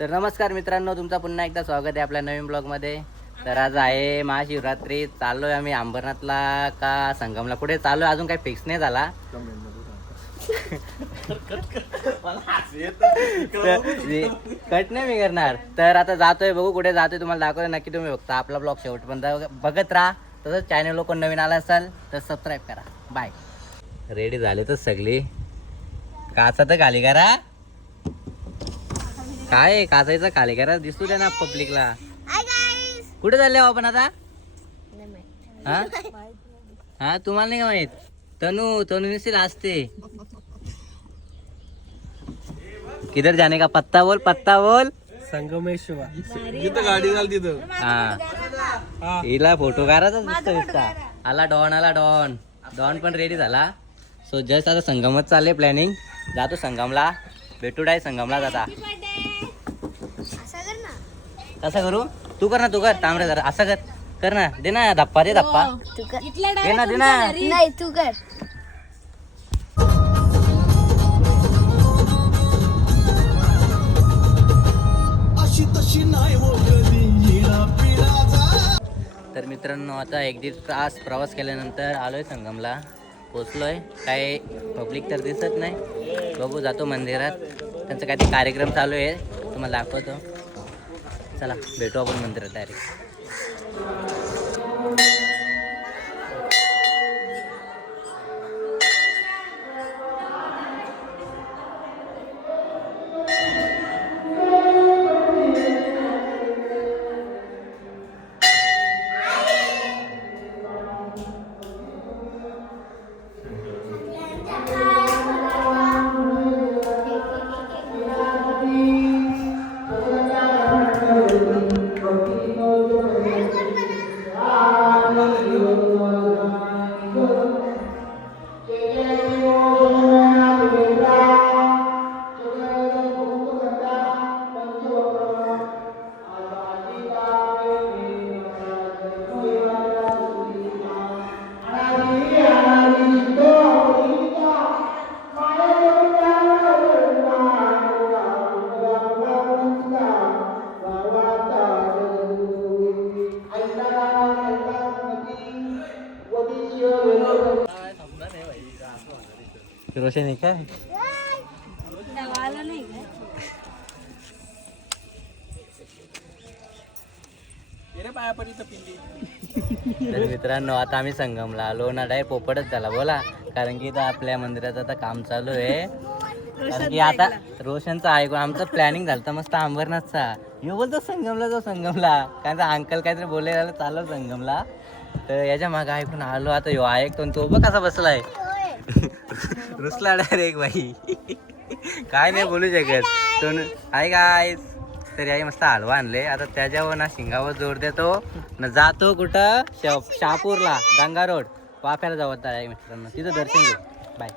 तर नमस्कार मित्रांनो तुमचं पुन्हा एकदा स्वागत आहे आपल्या नवीन ब्लॉगमध्ये. तर आज आहे महाशिवरात्री चाललोय आम्ही अंबरनाथला का संगमला? कुठे चाललोय? अजून काही फिक्स नाही झाला. कट नाही मी करणार. तर आता जातोय बघू कुठे जातोय तुम्हाला दाखवतोय नक्की तुम्ही बघता. आपला ब्लॉग शेवटपर्यंत बघत राहा. तसंच चॅनल कोण नवीन आला असाल तर सबस्क्राईब करा. बाय रेडी झाले तर सगळी. काचा तर खाली करा? काय? काचायचा खाली करा दिसतो द्या ना पब्लिकला. कुठे चालले हो आपण आता? हा? हा तुम्हाला नाही का माहीत? तनू तनू निश्चित असते. किधर जाने का? पत्ता बोल पत्ता बोल. संगमेश्वर. गाडी झाली तिथं. हा. हिला फोटो काढायचा दिसतो दिसता आला डॉन आला डॉन. डॉन पण रेडी झाला. सो जस्ट आता संगमच चालले प्लॅनिंग जातो संगमला. भेटू डाय संगमला जाता कसं करू? तू कर ना तू कर. तांबरे जरा असं कर. कर ना. दे ना धप्पा दे धप्पा. दे ना दे ना. नाही तू कर. तर मित्रांनो आता एक दीड तास प्रवास केल्यानंतर आलोय संगमला. पोचलोय. काय पब्लिक तर दिसत नाही. बघू जातो मंदिरात. त्यांचा काहीतरी कार्यक्रम चालू आहे. तुम्हाला दाखवतो. चला भेटू आपण मंदिरात डायरेक्ट काय तर मित्रांनो आता आम्ही संगमला आलो. ना पोपटच झाला बोला. कारण की इथं आपल्या मंदिराचं आता काम चालू आहे. कारण की आता रोशनचं ऐकून आमचं प्लॅनिंग झालं तर मस्त अंबरनाथचा यो बोलतो संगमला जाऊ संगमला. कारण अंकल काहीतरी बोलले झालं संगमला. तर याच्या मागे ऐकून आलो. आता यो ऐकतो आणि तो बघ कसा बसलाय. रुसला डायरेक्ट बाई. काय नाही बोलू शकत. तो न- हाय काय तरी आई मस्त हलवा आणले. आता त्याच्यावर ना शिंगावर जोड देतो. ना जातो कुठं? श- शहापूरला गंगा रोड. वाफ्याला जाऊ आता आहे मित्रांनो. तिथं दर्शन घेऊ. बाय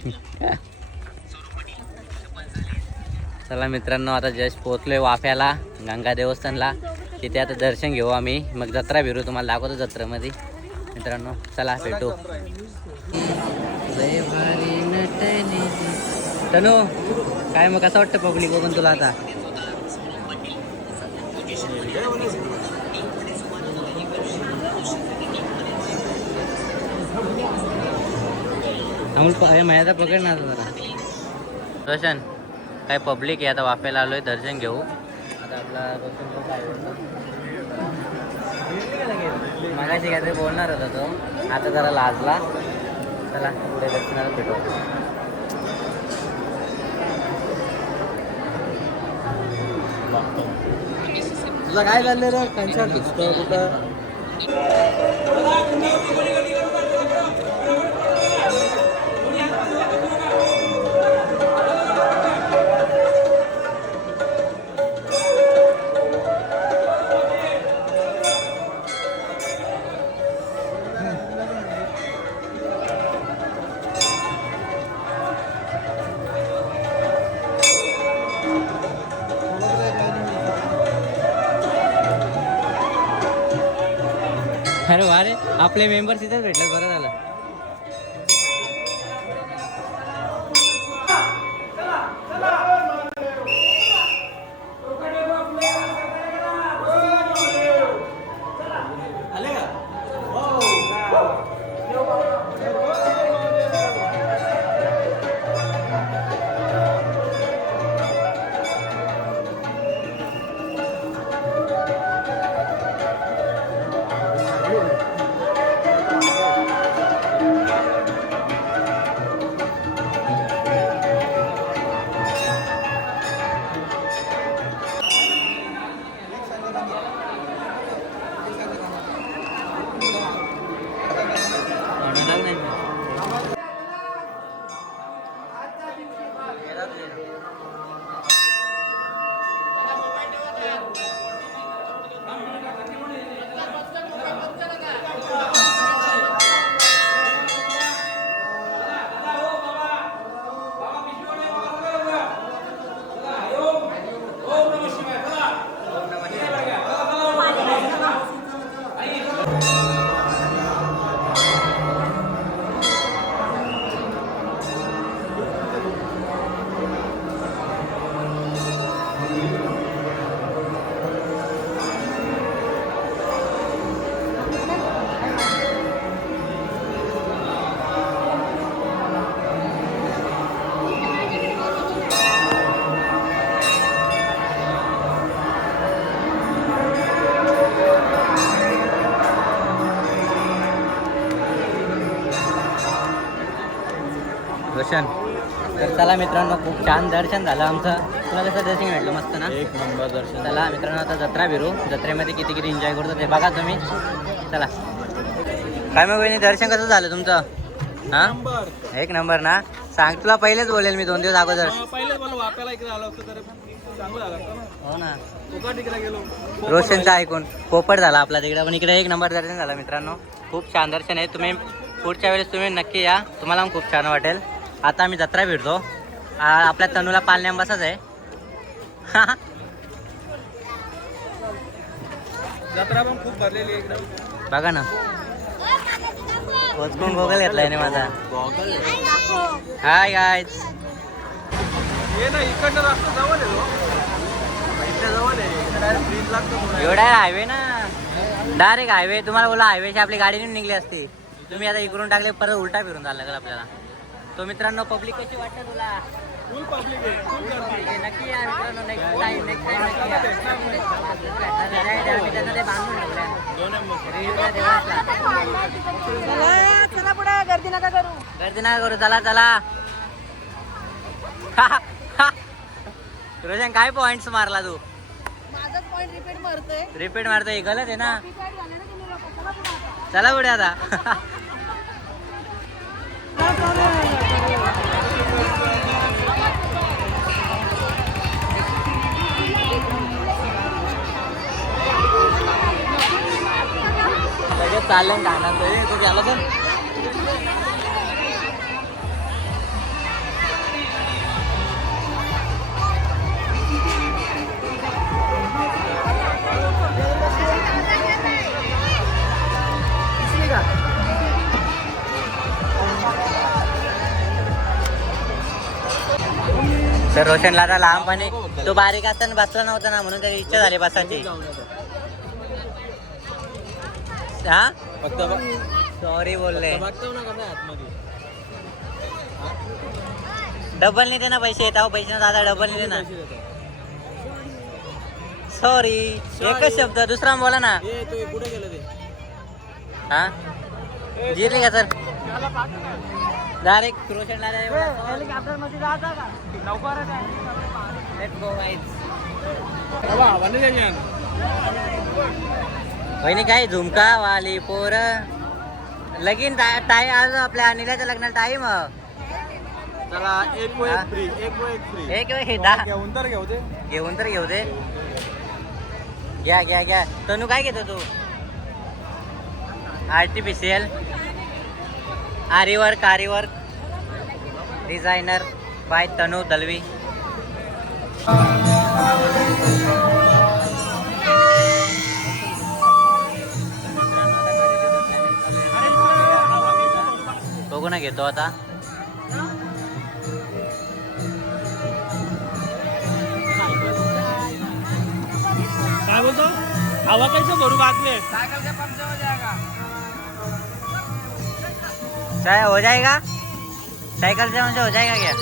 चला मित्रांनो आता जस्ट पोहोचलोय वाफ्याला गंगा देवस्थानला. तिथे आता दर्शन घेऊ आम्ही. मग जत्रा फिरू तुम्हाला दाखवतो जत्रेमध्ये. मित्रांनो चला भेटू. तनु भारी काय मग कसं वाटतं पब्लिक बघून तुला आता? अमोल प- हे माझ्या पकड ना आता जरा. रोशन काय पब्लिक आहे आता वाफ्याला आलोय दर्शन घेऊ. आता आपला रोशन भाऊ काय बोलतो? मगाशी काहीतरी बोलणार होता तो. आता जरा लाजला. चला पुढे दर्शनाला भेटू. तुझं काय चाललंय रे? दिसतो कुठं? अरे वा रे. आपले मेंबर्स इथेच भेटले बरं झालं. रोशन तर चला मित्रांनो खूप छान दर्शन झालं आमचं. तुला कसं दर्शन भेटलं? मस्त ना? एक नंबर दर्शन. चला मित्रांनो आता जत्रा फिरू जत्रेमध्ये किती किती एन्जॉय करतो ते बघा तुम्ही. चला. काय मग वहिनी दर्शन कसं झालं तुमचं? हा? एक नंबर ना? सांग तुला पहिलेच बोलेल मी दोन दिवस अगोदर. हो रोशनचं ऐकून. पोपट झाला आपला तिकडे पण इकडे एक नंबर दर्शन झालं मित्रांनो. खूप छान दर्शन आहे. तुम्ही पुढच्या वेळेस तुम्ही नक्की या. तुम्हाला खूप छान वाटेल. आता आम्ही जत्रा फिरतो आपल्या तनूला पालण्या बसाच आहे. जत्रा पण खूप भरलेली एकदम. बघा ना. पोचकून गोगल घेतलाय ना माझा. हाय गायज हे ना इकडनं रस्ता जवळ आहे हो. इकडे जवळ आहे. लागतो. एवढा हायवे ना. डायरेक्ट हायवे तुम्हाला बोला हायवेची आपली गाडी नेऊन निघली असती. तुम्ही आता इकडून टाकले परत उलटा फिरून चालला लागेल आपल्याला. तो मित्रांनो पब्लिक कशी वाटतं तुला? आहे. नक्की या मित्रांनो नेक्स्ट टाइम नेक्स्ट टाइम नक्की या. भेटणार नाही, नाही, आम्ही त्यांना ते बांधून ठेवलंय. दोन नंबर रेल्वेला देवासला. चला पुढे गर्दी नका करू. गर्दी नका करू चला चला. रोशन काय पॉइंट मारला तू? माझाच पॉइंट रिपीट मारतोय. रिपीट मारतोय गलत आहे ना. चला पुढे आता. चाललं गाणं तू. झालं पण तर? रोशनला आता लहानपणी तो बारीक असताना बसला नव्हता ना म्हणून त्याची इच्छा झाली बसायची. हा? फक्त सॉरी बोलले. बघतो ना कसं आहे आतमध्ये? डबल नाही दे ना पैसे येतात पैसे ना दादा डबल नाही दे ना. पैसे देतो. सॉरी एकच शब्द दुसरा बोला ना. कुठे गेलं ते? हा? जिरली का सर? डायरेक्ट हेलिकॉप्टर वहिनी काय झुमका वाली पोर. लगीन टाय आज आपल्या अनिलाच्या लग्नाला टाईम चला एक को एक फ्री एक को एक फ्री एक हे दहा घेऊन तर घेऊ ते घेऊन तर घेऊ दे. घ्या घ्या घ्या. तनू काय घेतो तू? आर्टिफिशियल आरीवर्क aari work. Designer by Tanu Dalvi. बघू ना घेतो आता काय बोलतो? हवा कैसे भरू बातले चाहे हो जाएगा। साइकिल से मुझे हो जाएगा क्या?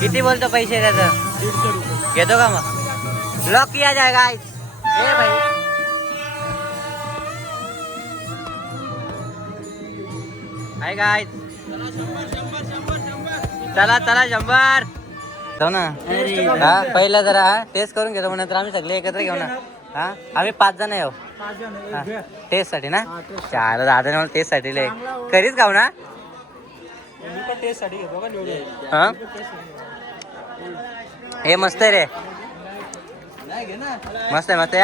किती बोलतो पैसे त्याचं दीडशे रुपये घेतो का मग ब्लॉक किया जाएगा आज। ए भाई। आहे काय चला चला शंभर। जाऊ ना। हा पहिला जरा हा टेस्ट करून घेतो मग नंतर आम्ही सगळे एकत्र घेऊ ना. हा आम्ही पाच जण येऊ टेस्टसाठी ना? चार दादा मला टेस्टसाठी लय. कधीच खाऊ ना? मी पण टेस्टसाठी घेतो का निवडून. हा मस्त आहे रे. मस्त आहे मस्त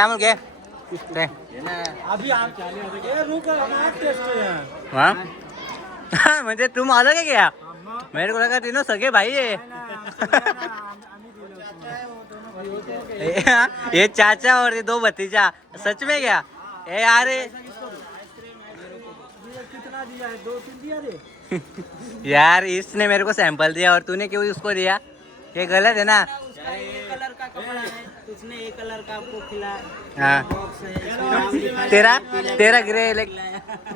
रुक हमारा टेस्ट है। हाँ? म्हणजे तुम अलग है क्या? मेरे को लगा तीनों सगे भाई है। ये हाँ, चाचा और ये दो भतीजा। सच में क्या? ए यार ये- है? यार इसने मेरे को सैंपल दिया और तूने क्यों उसको दिया? ये गलत है ना। कलर का कपड़ा है। उसने एक कलर का आपको खिलाया हाँ। तेरा तेरा ग्रे लेक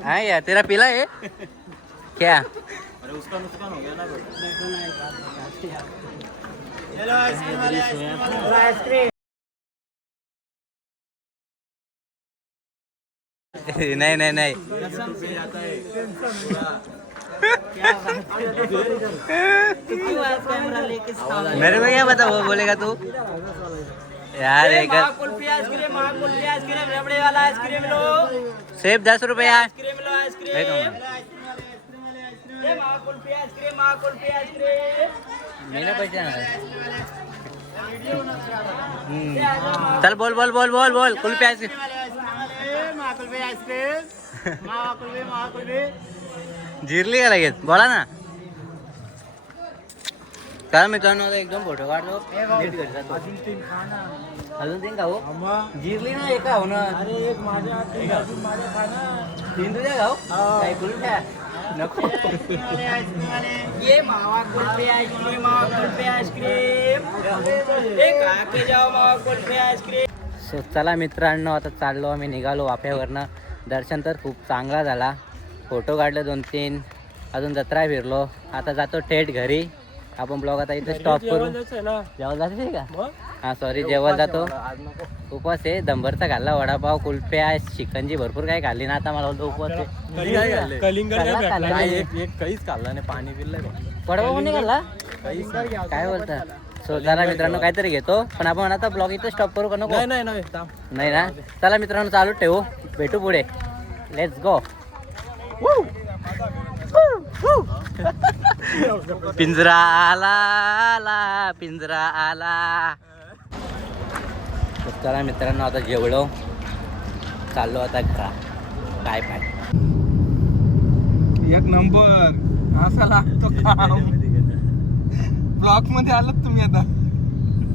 हाँ यार तेरा पीला है? क्या? अरे उसका नुकसान हो गया ना चलो आइसक्रीम वाले आइसक्रीम नहीं नहीं नहीं। कैमरा लेके मेरे को क्या पता वो बोलेगा तू? यार एक kulfi ice cream kulfi ice cream रबड़े वाला आइसक्रीम लो। सेब दस रुपया आइसक्रीम लो आइसक्रीम। ले दूंगा। ये माँ कुल्फी आइसक्रीम माँ कुल्फी आइसक्रीम। मेरा पैसा हम्म. चल बोल बोल बोल बोल बोल। Kulfi ice cream. माँ कुल्फी आइसक्रीम। माँ कुल्फी माँ कुल्फी जिरली का लगेच। बोला ना। काय मित्रांनो आता एकदम फोटो काढतो नीट घरी जातो. अजून तीन खाना अजून तीन खाऊ? जिरली ना एका हो ना. अरे एक माझ्या अजून माझ्या खाना तीन तुझ्या खाऊ? हो. काय कुल्फ्या नको. ये मावा कुल्फी आइसक्रीम मावा कुल्फी आइसक्रीम ये खा के जाओ मावा कुल्फी आइसक्रीम सो चला मित्रांनो आता चाललो आम्ही निघालो वाफ्यावरनं. दर्शन तर खूप चांगला झाला. फोटो काढले दोन तीन अजून जत्रा फिरलो. आता जातो थेट घरी. आपण ब्लॉग आता इथे स्टॉप करू. जेवण जाते का? हा सॉरी जेवण जातो. उपवास आहे दंबरचा खाल्ला वडापाव कुल्फ्या शिकंजी भरपूर काही खाल्ली ना आता मला बोलतो उपवास काहीच खाल्ला. नाही पाणी पिल्लंय. वडापाव कोणी खाल्ला? काहीच काय बोलता? सो चला मित्रांनो काहीतरी घेतो. पण आपण आता ब्लॉग इथे स्टॉप करू का नको? नाही नाही नाही थांब. नाही ना? चला मित्रांनो चालू ठेवू. भेटू पुढे. लेट्स गो पिंजरा आला आला पिंजरा आला. चला मित्रांनो आता जेवलो. चाललो आता का काय पाय एक नंबर. असा लागतो काम. ब्लॉकमध्ये आलात तुम्ही आता.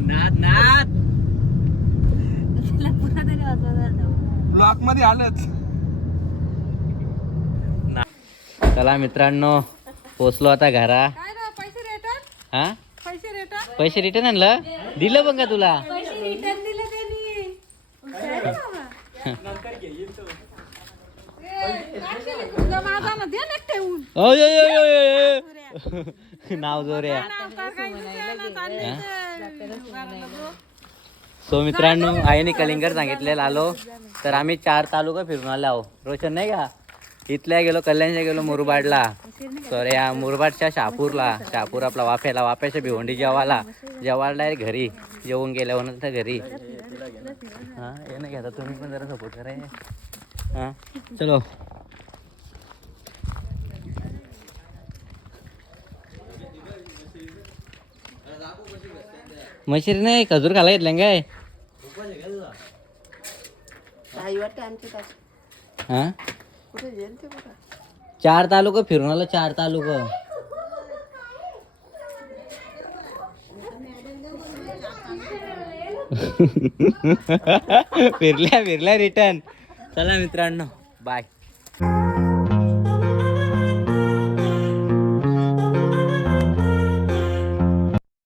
नाद नाद. ब्लॉकमध्ये आलंच. चला मित्रांनो पोचलो आता घरा. काय ना पैसे रिटर्न हा? पैसे रिटर्न पैसे रिटर्न आणलं? दिलं पण का तुला? पैसे रिटर्न दिले त्यांनी. तुझा माझा ना दे ना ठेवून. ओय, ओय, ओय, ओय, ओय. नाव जोरे सो मित्रांनो आईने कलिंगड सांगितलेलं आलो. तर आम्ही चार तालुका फिरून आलो आहो. रोशन नाही का? इथल्या गेलो कल्याणच्या गेलो मुरबाडला. सॉरी या मुरबाडच्या शहापूरला शहापूर आपला वाफ्याला वाफ्याच्या भिवंडी जेवाला जेवायला डायरेक्ट घरी जेवून गेल्यावर नंतर घरी. हा हे नाही घेता तुम्ही पण जरा सपोर्ट करा हे. हा चलो. मशीर नाही खजूर खाला घेतलं काय? हा? चार तालुका फिरून आलो चार तालुका. फिरल्या फिरल्या रिटर्न चला मित्रांनो बाय